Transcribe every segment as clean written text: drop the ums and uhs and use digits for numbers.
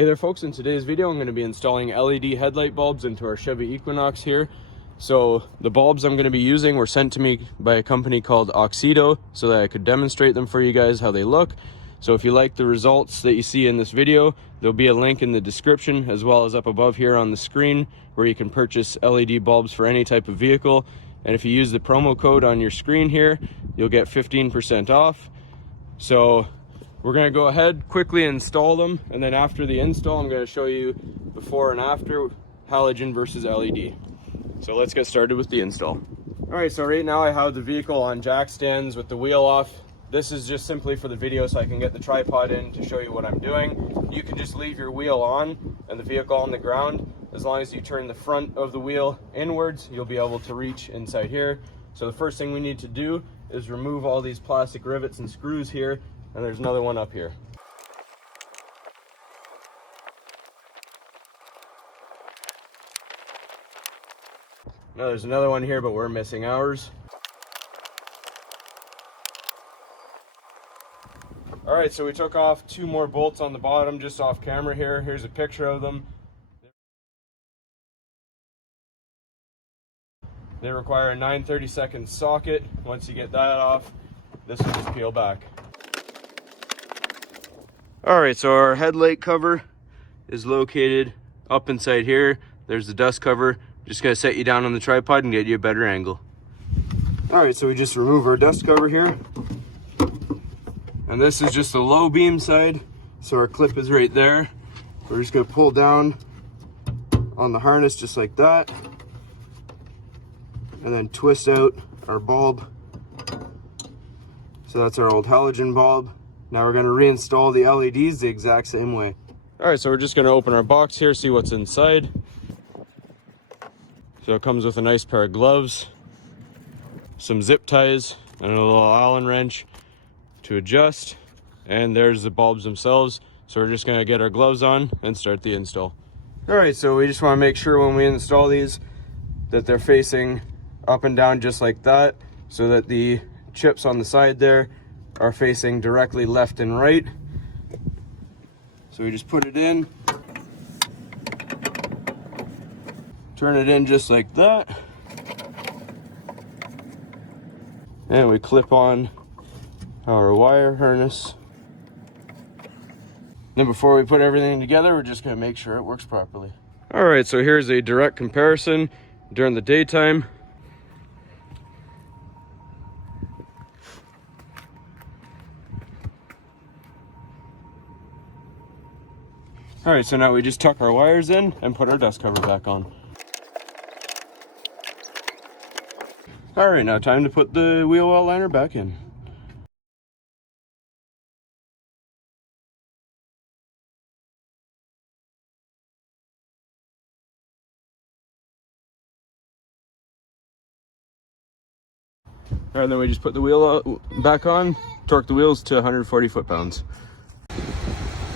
Hey there folks, in today's video I'm going to be installing LED headlight bulbs into our Chevy Equinox here. So the bulbs I'm going to be using were sent to me by a company called AUXITO so that I could demonstrate them for you guys how they look. So if you like the results that you see in this video, there'll be a link in the description as well as up above here on the screen where you can purchase LED bulbs for any type of vehicle. And if you use the promo code on your screen here, you'll get 15% off. So we're going to go ahead, quickly install them, and then after the install, I'm going to show you before and after halogen versus LED. So let's get started with the install. All right, so right now I have the vehicle on jack stands with the wheel off. This is just simply for the video so I can get the tripod in to show you what I'm doing. You can just leave your wheel on and the vehicle on the ground. As long as you turn the front of the wheel inwards, you'll be able to reach inside here. So the first thing we need to do is remove all these plastic rivets and screws here. And there's another one up here. Now there's another one here, but we're missing ours. All right, so we took off 2 more bolts on the bottom just off camera here. Here's a picture of them. They require a 9/32 socket. Once you get that off, this will just peel back. All right, so our headlight cover is located up inside here. There's the dust cover. Just gonna set you down on the tripod and get you a better angle. All right, so we just remove our dust cover here. And this is just the low beam side. So our clip is right there. We're just gonna pull down on the harness just like that. And then twist out our bulb. So that's our old halogen bulb. Now we're going to reinstall the LEDs the exact same way. All right, so we're just going to open our box here, see what's inside. So it comes with a nice pair of gloves, some zip ties, and a little Allen wrench to adjust. And there's the bulbs themselves. So we're just going to get our gloves on and start the install. All right, so we just want to make sure when we install these that they're facing up and down just like that, so that the chips on the side there are facing directly left and right. So we just put it in, turn it in just like that, and we clip on our wire harness. Then before we put everything together, we're just going to make sure it works properly. All right, so here's a direct comparison during the daytime. All right, so now we just tuck our wires in and put our dust cover back on. All right, now time to put the wheel well liner back in. All right, then we just put the wheel back on, torque the wheels to 140 foot-pounds.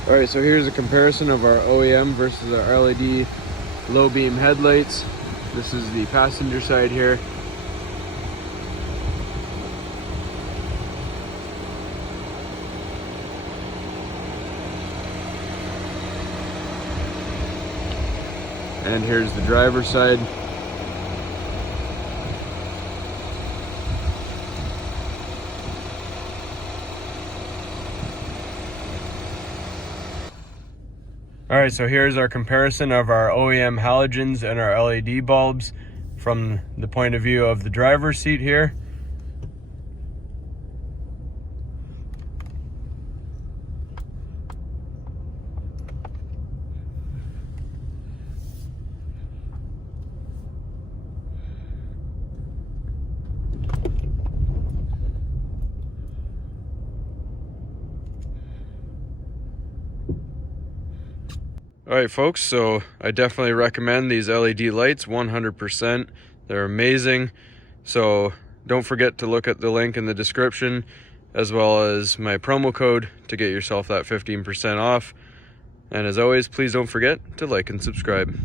All right, so here's a comparison of our OEM versus our LED low beam headlights. This is the passenger side here. And here's the driver's side. All right, so here's our comparison of our OEM halogens and our LED bulbs from the point of view of the driver's seat here. All right, folks, so I definitely recommend these LED lights 100%. They're amazing. So don't forget to look at the link in the description as well as my promo code to get yourself that 15% off. And as always, please don't forget to like and subscribe.